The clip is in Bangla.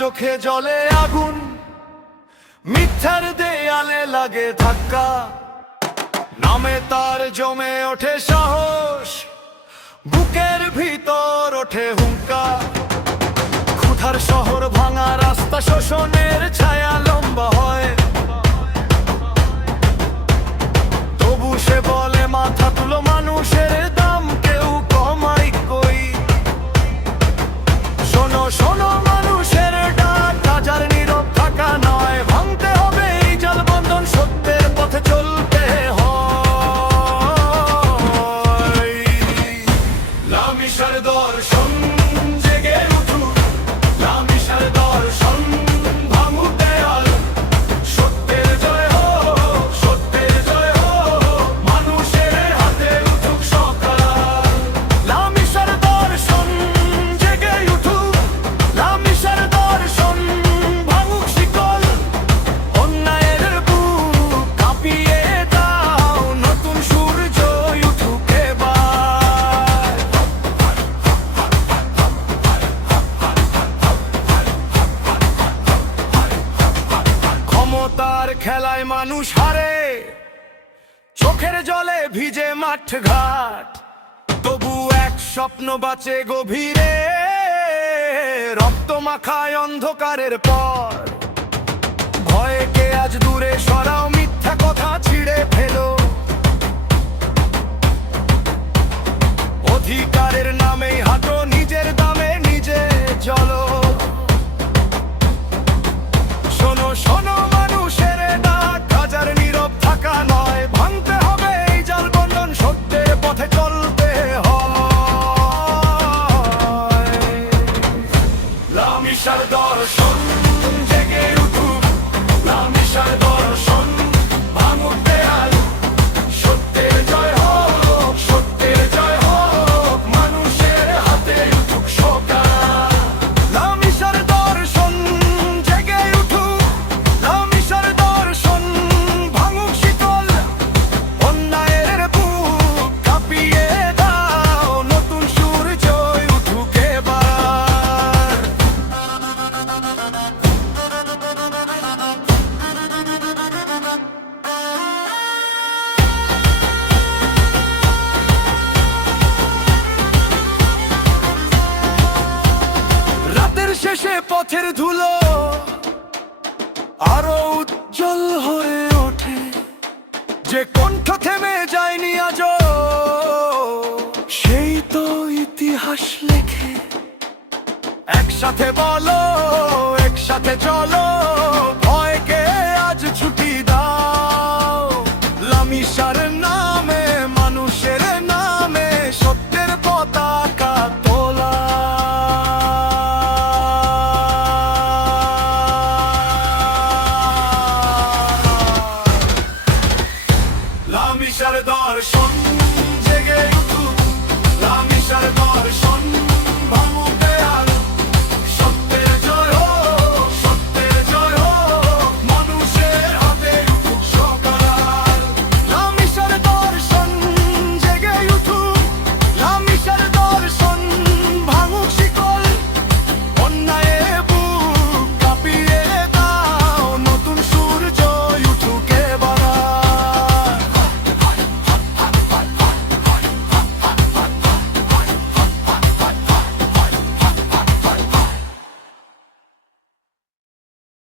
চোখে জ্বলে আগুন, মিথ্যার দেয়ালে লাগে ধাক্কা, নামে তার জমে ওঠে সাহস, বুকের ভিতর ওঠে হুঙ্কা। ক্ষুধার শহর ভাঙা রাস্তা, শোষণের ছায়া লম্বা হয়, তবু সে বলে মাথা তুলো, মানুষের দাম কেউ কমাই কই। শোনো শোনো মানুষের ডাক, রাজার নীরব থাকা নয়, ভাঙতে হবে এই জাল বন্ধন, সত্যের পথে চলতে হয়। লামিসার দর্শন জেগে উঠুক, লামিসার দর্শন ভাঙুক দেয়াল, সত্যের জয় হোক, সত্যের জয় হোক, মানুষের হাতে উঠুক সকাল। লামিসার দর্শন জেগে উঠুক, লামিসার দর্শন ভাঙুক শিকল, অন্যায়ের বুক কাঁপিয়ে দাও, নতুন সূর্য উঠুক এবার। ক্ষমতার খেলায় মানুষ হারে, চোখের জলে ভিজে মাঠ ঘাট, তবু এক স্বপ্ন বাঁচে গভীরে, রক্ত মাখায় অন্ধকারের পর। ভয়কে আজ দূরে সরাও, মিথ্যা কথা ছিঁড়ে ফেলো, অধিকারের নামেই হাঁটো, নিজের দামে নিজে চলো। শোনো শোনো মানুষের ডাক, হাজার নীরব থাকা নয়, ভাঙতে হবে এই জাল বন্ধন, সত্যের পথে চলতে হয়। লামিসার দর্শন জেগে উঠুক, লামিসার দর্শন ভাঙুক দেয়াল, সত্যের জয় হোক, সত্যের জয় হোক, মানুষের হাতে উঠুক সকাল। লামিসার দর্শন জেগে উঠুক, লামিসার দর্শন ভাঙুক শিকল, অন্যায়ের বুক কাঁপিয়ে দাও, নতুন সূর্য উঠুক এবার। রাতের শেষে পথের ধুলো আরো উজ্জ্বল হয়ে ওঠে, যে কণ্ঠ থেমে যায়নি আজও, সেই তো ইতিহাস লেখে। একসাথে বলো, একসাথে চলো, ভয়কে আজ ছুটি দাও। লামিসার নামে, মানুষের নামে, সত্যের পতাকা তোলা। লামিসার দর্শন জেগে উঠুক, লামিসার দর্শন